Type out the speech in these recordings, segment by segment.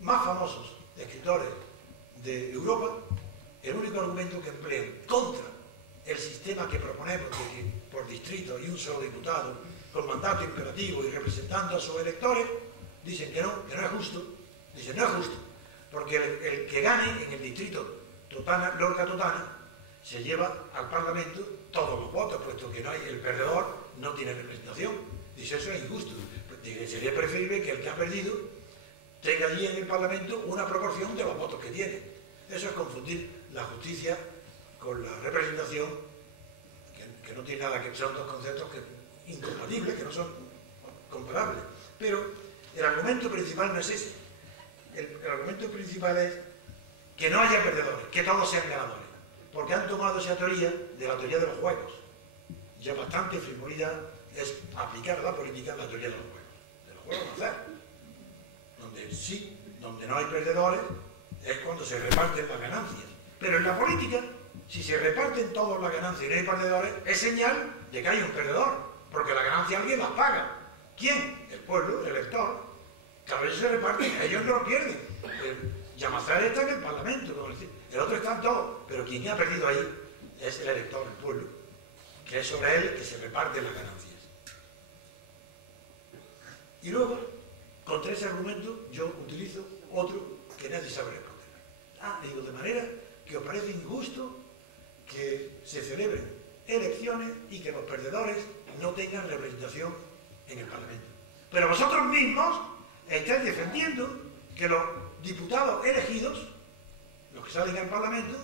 más famosos escritores de Europa, el único argumento que emplean contra el sistema que proponemos de que por distrito y un solo diputado, con mandato imperativo y representando a sus electores, dicen que no es justo. Dicen, no es justo, porque el que gane en el distrito Lorca-Totana se lleva al Parlamento todos los votos, puesto que no hay, el perdedor no tiene representación. Dice, eso es injusto. Sería preferible que el que ha perdido tenga allí en el Parlamento una proporción de los votos que tiene. Eso es confundir la justicia con la representación, que no tiene nada, que son dos conceptos incompatibles, que no son comparables. Pero el argumento principal no es ese. El argumento principal es que no haya perdedores, que todos sean ganadores. Porque han tomado esa teoría de la teoría de los juegos. Ya bastante frivolidad es aplicar a la política la teoría de los juegos de azar. Donde no hay perdedores es cuando se reparten las ganancias. Pero en la política, si se reparten todas las ganancias y no hay perdedores, es señal de que hay un perdedor, porque la ganancia alguien las paga. ¿Quién? El pueblo, el elector. Cada vez se reparten, ellos no lo pierden. Llamazares está en el Parlamento, como decir. El otro está en todo, pero quien ha perdido ahí es el elector, el pueblo, que es sobre él que se reparten las ganancias. Y luego, contra ese argumento, yo utilizo otro que nadie sabe responder. Digo, de manera que os parece injusto que se celebren elecciones y que los perdedores no tengan representación en el Parlamento. Pero vosotros mismos estáis defendiendo que los diputados elegidos, los que salen al Parlamento,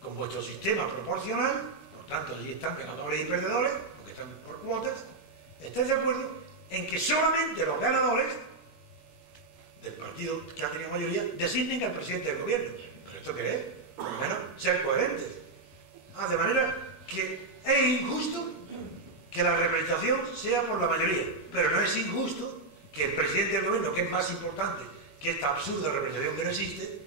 con vuestro sistema proporcional, por tanto allí están ganadores y perdedores, porque están por cuotas, estáis de acuerdo en que solamente los ganadores del partido que ha tenido mayoría designen al presidente del gobierno. ¿Pero esto qué es? Bueno, ser coherentes. De manera que es injusto que la representación sea por la mayoría, pero no es injusto que el presidente del gobierno, que es más importante que esta absurda representación que no existe,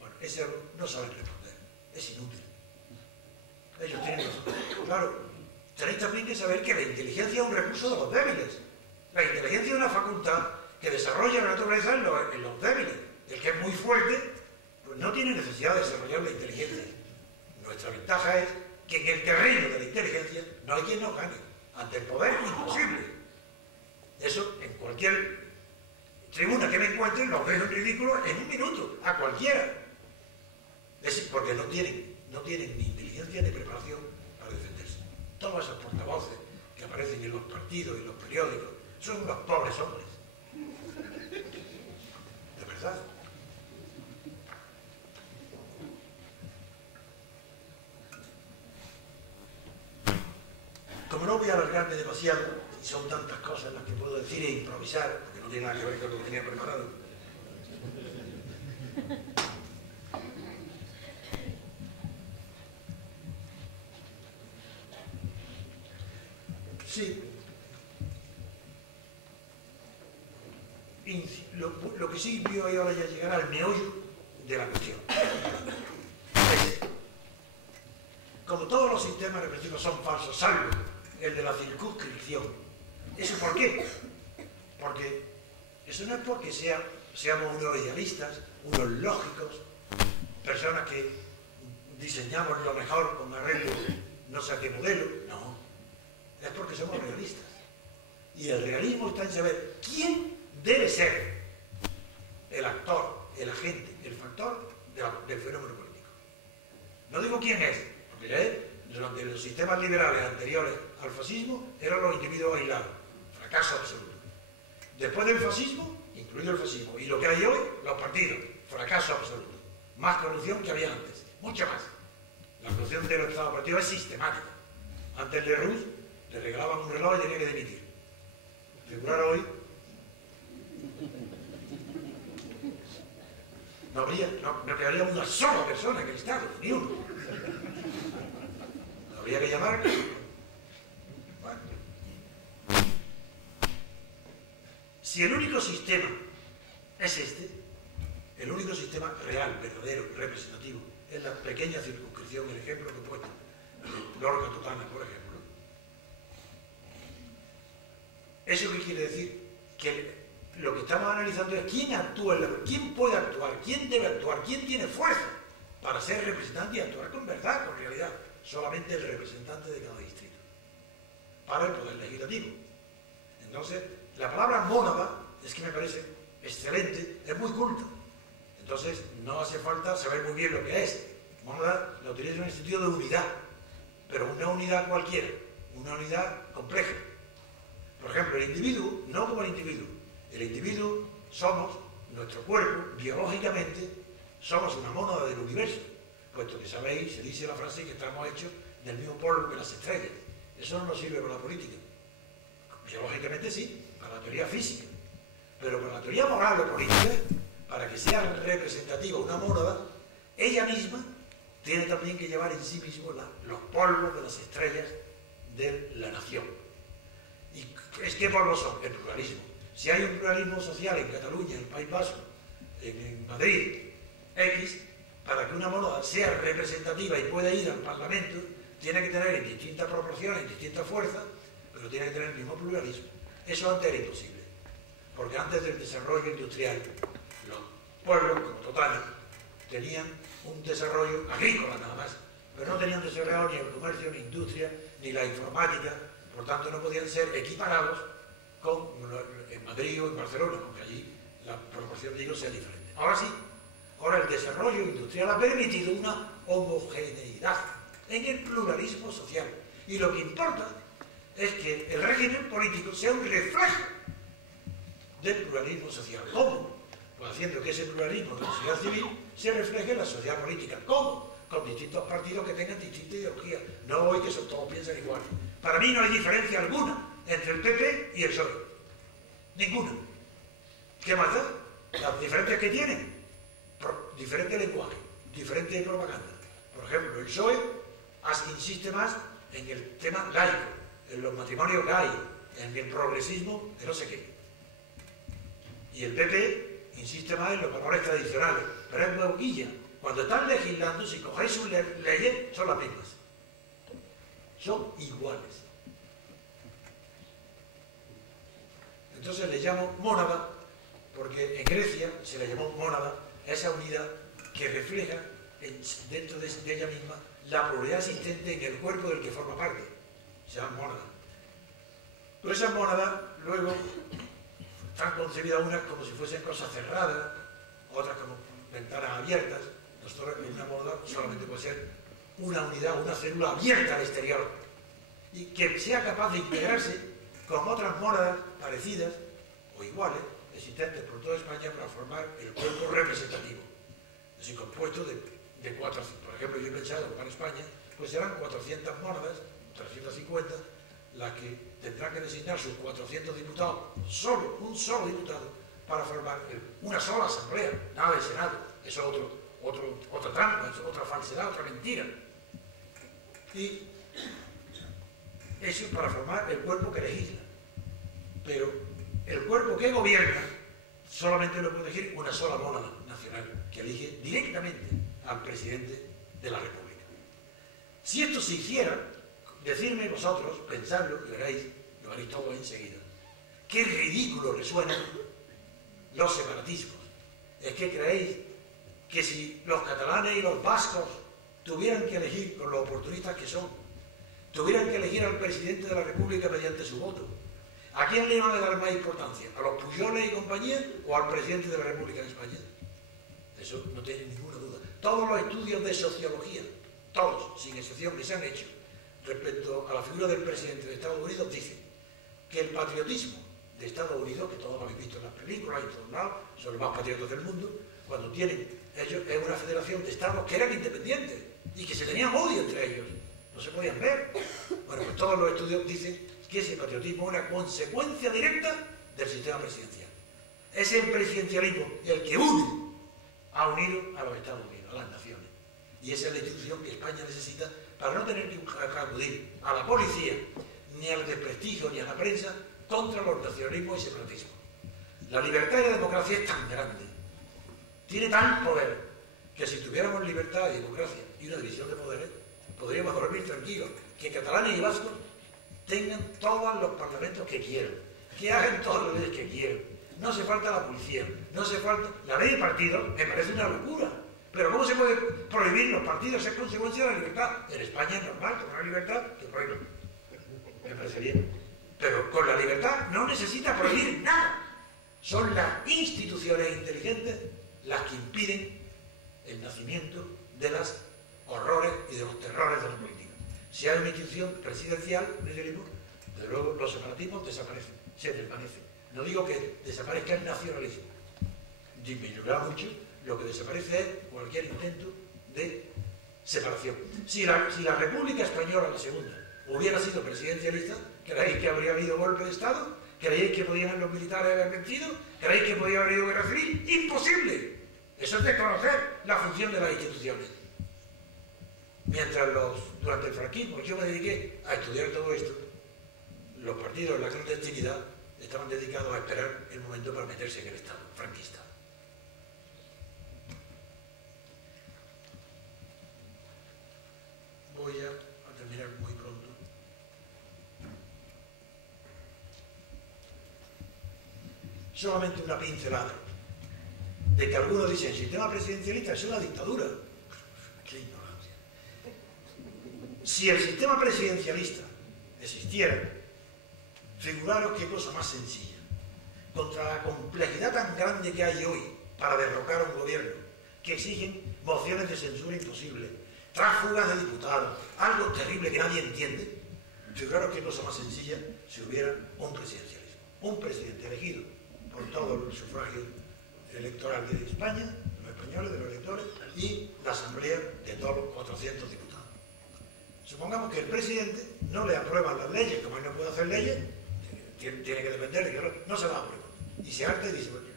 bueno, ese no saben responder, es inútil. Ellos tienen razón. Claro, tenéis también que saber que la inteligencia es un recurso de los débiles. La inteligencia es una facultad que desarrolla la naturaleza en los débiles. El que es muy fuerte, pues no tiene necesidad de desarrollar la inteligencia. Nuestra ventaja es que en el terreno de la inteligencia no hay quien nos gane. Ante el poder, imposible. Eso, en cualquier tribuna que me encuentren, los veo en ridículo en un minuto, a cualquiera. Porque no tienen ni inteligencia ni preparación para defenderse. Todos esos portavoces que aparecen en los partidos y los periódicos son unos pobres hombres. De verdad. Como no voy a alargarme demasiado, y son tantas cosas las que puedo decir e improvisar, porque no tiene nada que ver con lo que tenía preparado. Sí. Lo que sí veo ahí ahora ya llegar al meollo de la cuestión. Como todos los sistemas represivos son falsos, salvo el de la circunscripción. ¿Eso por qué? Porque eso no es porque seamos unos idealistas, unos lógicos, personas que diseñamos lo mejor con arreglo no sé a qué modelo. No, es porque somos realistas. Y el realismo está en saber quién debe ser el actor, el agente, el factor del fenómeno político. No digo quién es, porque durante los sistemas liberales anteriores al fascismo eran los individuos aislados, fracaso absoluto. Después del fascismo, incluido el fascismo, y lo que hay hoy, los partidos, fracaso absoluto. Más corrupción que había antes, mucha más. La corrupción de los estados partidos es sistemática. Antes de Rus le regalaban un reloj y tenía que dimitir. Figurar hoy, no quedaría una sola persona en el Estado, ni uno. Habría que llamar. Bueno. Si el único sistema es este, el único sistema real, verdadero, representativo, es la pequeña circunscripción, el ejemplo que he puesto, Lorca-Totana, por ejemplo. ¿Eso qué quiere decir? Que lo que estamos analizando es quién actúa, quién puede actuar, quién debe actuar, quién tiene fuerza para ser representante y actuar con verdad, con realidad. Solamente el representante de cada distrito, para el poder legislativo. Entonces, la palabra mónada es que me parece excelente, es muy culta. Entonces, no hace falta saber muy bien lo que es. Mónada la utilizo en el sentido de unidad, pero una unidad cualquiera, una unidad compleja. Por ejemplo, el individuo, no como el individuo somos, nuestro cuerpo, biológicamente, somos una mónada del universo, puesto que sabéis, se dice la frase que estamos hechos del mismo polvo que las estrellas. Eso no nos sirve para la política. Biológicamente sí, para la teoría física, pero para la teoría moral o política, para que sea representativa una mónada, ella misma tiene también que llevar en sí mismo los polvos de las estrellas de la nación. ¿Y qué polvos son? El pluralismo. Si hay un pluralismo social en Cataluña, en el País Vasco, en Madrid, X, para que una mónada sea representativa y pueda ir al Parlamento, tiene que tener en distintas proporciones, en distintas fuerzas, pero tiene que tener el mismo pluralismo. Eso antes era imposible, porque antes del desarrollo industrial, los pueblos, como totales, tenían un desarrollo agrícola nada más, pero no tenían desarrollado ni el comercio, ni industria, ni la informática, por tanto no podían ser equiparados con en Madrid o en Barcelona, porque allí la proporción de ellos sea diferente. Ahora sí, ahora el desarrollo industrial ha permitido una homogeneidad en el pluralismo social, y lo que importa es que el régimen político sea un reflejo del pluralismo social. ¿Cómo? Pues haciendo que ese pluralismo de la sociedad civil se refleje en la sociedad política. ¿Cómo? Con distintos partidos que tengan distintas ideologías. No hoy que todos piensan igual. Para mí no hay diferencia alguna entre el PP y el PSOE. Ninguna. ¿Qué más da? Las diferencias que tienen. Diferente lenguaje, diferente propaganda. Por ejemplo, el PSOE insiste más en el tema laico, en los matrimonios gay, en el progresismo de no sé qué. Y el PP insiste más en los valores tradicionales, pero es boquilla. Cuando están legislando, si cogéis sus leyes, son las mismas. Son iguales. Entonces le llamo mónada, porque en Grecia se le llamó mónada a esa unidad que refleja dentro de ella misma la pluralidad existente en el cuerpo del que forma parte. Se llama mónada. Pero esas mónadas luego están concebidas unas como si fuesen cosas cerradas, otras como ventanas abiertas. Nosotros en una mónada solamente puede ser una unidad, una célula abierta al exterior, y que sea capaz de integrarse con otras mónadas parecidas o iguales existentes por toda España para formar el cuerpo representativo. Es decir, compuesto de 400. Por ejemplo, yo he pensado para España, pues serán 400 mónadas, 350, las que tendrán que designar sus 400 diputados, un solo diputado, para formar una sola asamblea, nada de Senado. Eso es otra trampa, otra falsedad, otra mentira. Y eso es para formar el cuerpo que legisla. Pero el cuerpo que gobierna solamente lo puede elegir una sola mónada nacional, que elige directamente al presidente de la República. Si esto se hiciera, decidme vosotros, pensadlo y veréis, lo haréis todo enseguida, qué ridículo resuenan los separatismos. Es que creéis que si los catalanes y los vascos tuvieran que elegir, con los oportunistas que son, tuvieran que elegir al presidente de la República mediante su voto, ¿a quién le iban a dar más importancia? ¿A los Pujoles y compañía o al presidente de la República en España? Eso no tiene ninguna duda. Todos los estudios de sociología, todos, sin excepción, que se han hecho respecto a la figura del presidente de Estados Unidos, dicen que el patriotismo de Estados Unidos, que todos lo habéis visto en las películas y en todos lados, son los más patriotas del mundo, cuando tienen ellos, es una federación de estados que eran independientes y que se tenían odio entre ellos, no se podían ver. Bueno, pues todos los estudios dicen que ese patriotismo es una consecuencia directa del sistema presidencial. Es el presidencialismo el que ha unido a los Estados Unidos, a las naciones. Y esa es la institución que España necesita para no tener que acudir a la policía, ni al desprestigio, ni a la prensa, contra los nacionalismos y separatismos. La libertad y la democracia es tan grande, tiene tal poder, que si tuviéramos libertad y democracia y una división de poderes, podríamos dormir tranquilos, que catalanes y vascos tengan todos los parlamentos que quieran, que hagan todas las leyes que quieran, no hace falta la policía, no hace falta... La ley de partidos me parece una locura. Pero ¿cómo se puede prohibir los partidos? Es consecuencia de la libertad. En España es normal, con la libertad, que prohíben. Me parece bien. Pero con la libertad no necesita prohibir nada. Son las instituciones inteligentes las que impiden el nacimiento de los horrores y de los terrores de la política. Si hay una institución presidencial, desde luego los separatismos desaparecen, se desvanecen. No digo que desaparezca el nacionalismo. Disminuirá mucho, lo que desaparece es cualquier intento de separación. Si la República Española, la segunda, hubiera sido presidencialista, ¿creéis que habría habido golpe de Estado? ¿Creéis que podían los militares haber vencido? ¿Creéis que podía haber habido guerra civil? ¡Imposible! Eso es desconocer la función de las instituciones. Mientras durante el franquismo yo me dediqué a estudiar todo esto, los partidos de la clandestinidad estaban dedicados a esperar el momento para meterse en el Estado franquista. Voy a terminar muy pronto. Solamente una pincelada de que algunos dicen el sistema presidencialista es una dictadura. ¡Qué ignorancia! Si el sistema presidencialista existiera, figuraros qué cosa más sencilla. Contra la complejidad tan grande que hay hoy para derrocar a un gobierno, que exigen mociones de censura imposibles, tráfugas de diputados, algo terrible que nadie entiende, figuraros qué cosa más sencilla si hubiera un presidencialismo. Un presidente elegido por todo el sufragio electoral de España, de los españoles, de los electores, y la asamblea de todos los 400 diputados. Supongamos que el presidente no le aprueban las leyes, como él no puede hacer leyes, tiene que depender de que no se la aprueba. Y se harta y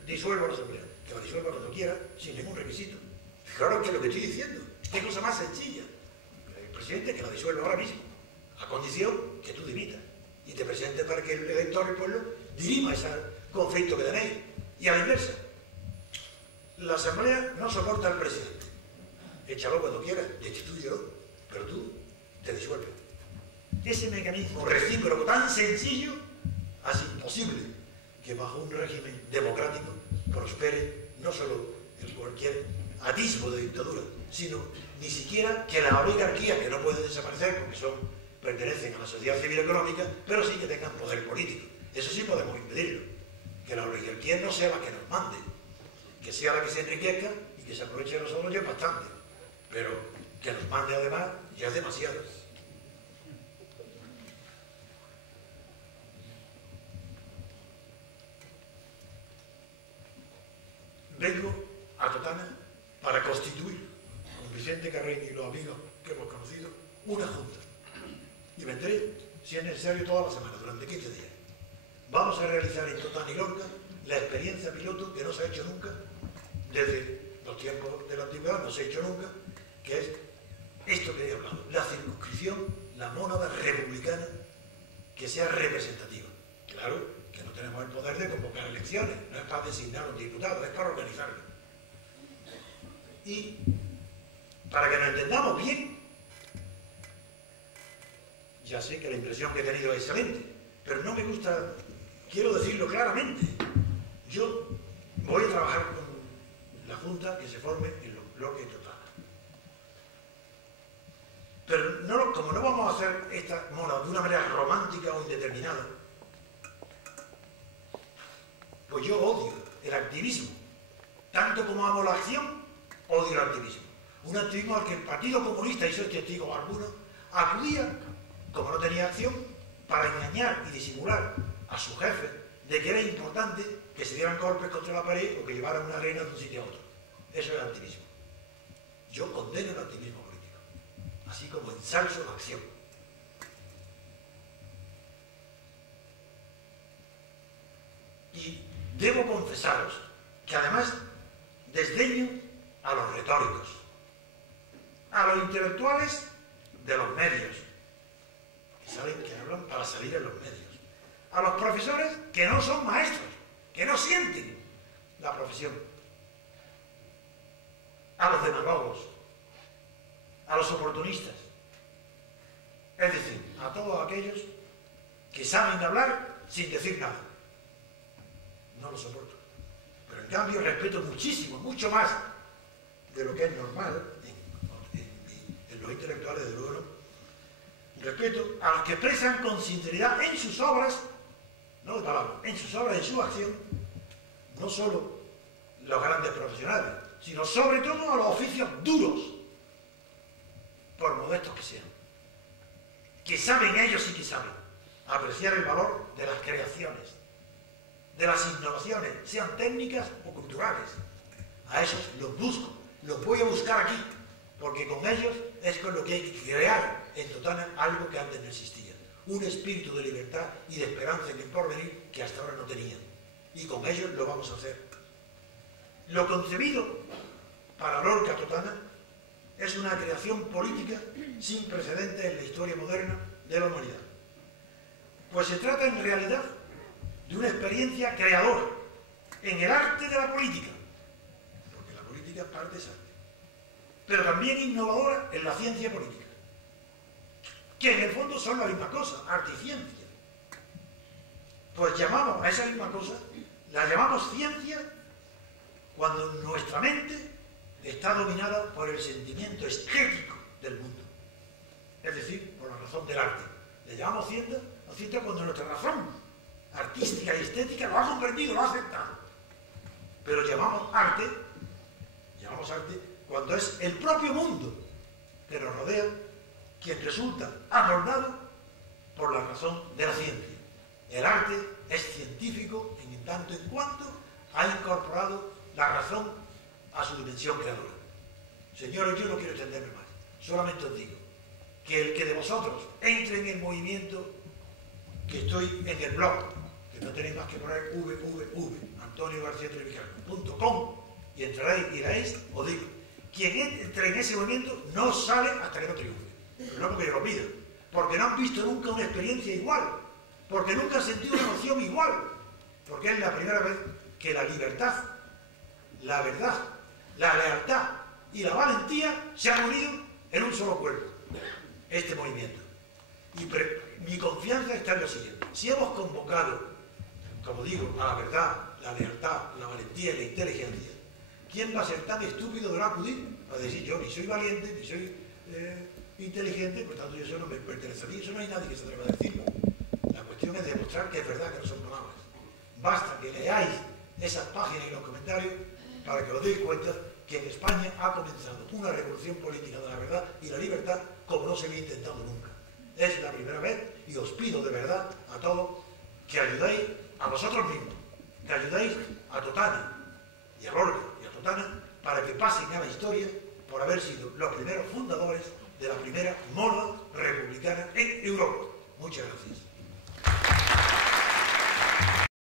disuelve la asamblea. Que la disuelva cuando quiera, sin ningún requisito. Fijaros que es lo que estoy diciendo. Qué cosa más sencilla. El presidente que la disuelva ahora mismo, a condición que tú dimitas y te presentes para que el elector, el pueblo, dirima ese conflicto que tenéis. Y a la inversa. La asamblea no soporta al presidente. Échalo cuando quiera, destituyelo, pero tú te disuelves. Ese mecanismo recíproco tan sencillo hace imposible que bajo un régimen democrático prospere no solo en cualquier atisbo de dictadura, sino ni siquiera que la oligarquía, que no puede desaparecer porque pertenecen a la sociedad civil económica, pero sí que tengan poder político. Eso sí podemos impedirlo. Que la oligarquía no sea la que nos mande, que sea la que se enriquezca y que se aproveche de nosotros ya es bastante, pero que nos mande además ya es demasiado. Vengo a Totana para constituir, con Vicente Carreño y los amigos que hemos conocido, una junta. Y vendré, si es necesario, toda la semana, durante 15 días. Vamos a realizar en Totana y Lorca la experiencia piloto que no se ha hecho nunca, desde los tiempos de la antigüedad, no se ha hecho nunca, que es esto que he hablado, la circunscripción, la mónada republicana que sea representativa. Claro que no tenemos el poder de convocar elecciones, no es para designar un diputado, es para organizarlo. Y para que nos entendamos bien, ya sé que la impresión que he tenido es excelente, pero no me gusta, quiero decirlo claramente, yo voy a trabajar con la Junta que se forme en los bloques totales. Pero no, como no vamos a hacer esta mónada de una manera romántica o indeterminada, pues yo odio el activismo. Tanto como amo la acción, odio el activismo. Un activismo al que el Partido Comunista, y soy testigo alguno, acudía, como no tenía acción, para engañar y disimular a su jefe de que era importante que se dieran golpes contra la pared o que llevaran una arena de un sitio a otro. Eso es activismo. Yo condeno el activismo político, así como ensalzo la acción. Y debo confesaros que además desdeño a los retóricos, a los intelectuales de los medios, que hablan para salir en los medios, a los profesores que no son maestros, que no sienten la profesión, a los demagogos, a los oportunistas, es decir, a todos aquellos que saben hablar sin decir nada. No lo soporto. Pero en cambio respeto muchísimo, mucho más de lo que es normal en los intelectuales, desde luego, ¿no? Respeto a los que expresan con sinceridad en sus obras, no de palabras, en sus obras, en su acción, no solo los grandes profesionales, sino sobre todo a los oficios duros, por modestos que sean, que saben, ellos sí que saben, apreciar el valor de las creaciones, de las innovaciones, sean técnicas o culturales. A esos los busco, los voy a buscar aquí, porque con ellos es con lo que hay que crear en Totana algo que antes no existía, un espíritu de libertad y de esperanza en el porvenir que hasta ahora no tenían, y con ellos lo vamos a hacer. Lo concebido para Lorca Totana es una creación política sin precedentes en la historia moderna de la humanidad, pues se trata en realidad de una experiencia creadora en el arte de la política, porque la política parte es arte, pero también innovadora en la ciencia política, que en el fondo son la misma cosa, arte y ciencia. Pues llamamos a esa misma cosa, la llamamos ciencia cuando nuestra mente está dominada por el sentimiento estético del mundo, es decir, por la razón del arte. Le llamamos ciencia cuando nuestra razón artística y estética lo ha comprendido, lo ha aceptado. Pero llamamos arte cuando es el propio mundo que nos rodea quien resulta adornado por la razón de la ciencia. El arte es científico en tanto en cuanto ha incorporado la razón a su dimensión creadora. Señores, yo no quiero extenderme más, solamente os digo que el que de vosotros entre en el movimiento, que estoy en el blog, que no tenéis más que poner www.antoniogarciatrevijano.com y entraréis y leéis, os digo, quien entre en ese movimiento no sale hasta que no triunfe. Pero no porque yo lo pida, porque no han visto nunca una experiencia igual, porque nunca han sentido una emoción igual, porque es la primera vez que la libertad, la verdad, la lealtad y la valentía se han unido en un solo cuerpo, este movimiento. Y mi confianza está en lo siguiente: si hemos convocado, como digo, a la verdad, la lealtad, la valentía y la inteligencia, ¿quién va a ser tan estúpido de no acudir a decir yo ni soy valiente, ni soy inteligente, por tanto eso no me pertenece a mí? Eso no hay nadie que se atreva a decirlo. La cuestión es demostrar que es verdad, que no son palabras. Basta que leáis esas páginas y los comentarios para que os deis cuenta que en España ha comenzado una revolución política de la verdad y la libertad como no se había intentado nunca. Es la primera vez y os pido de verdad a todos que ayudéis a vosotros mismos, que ayudéis a Totana y a Lorca y a Totana para que pasen a la historia por haber sido los primeros fundadores de la primera moda republicana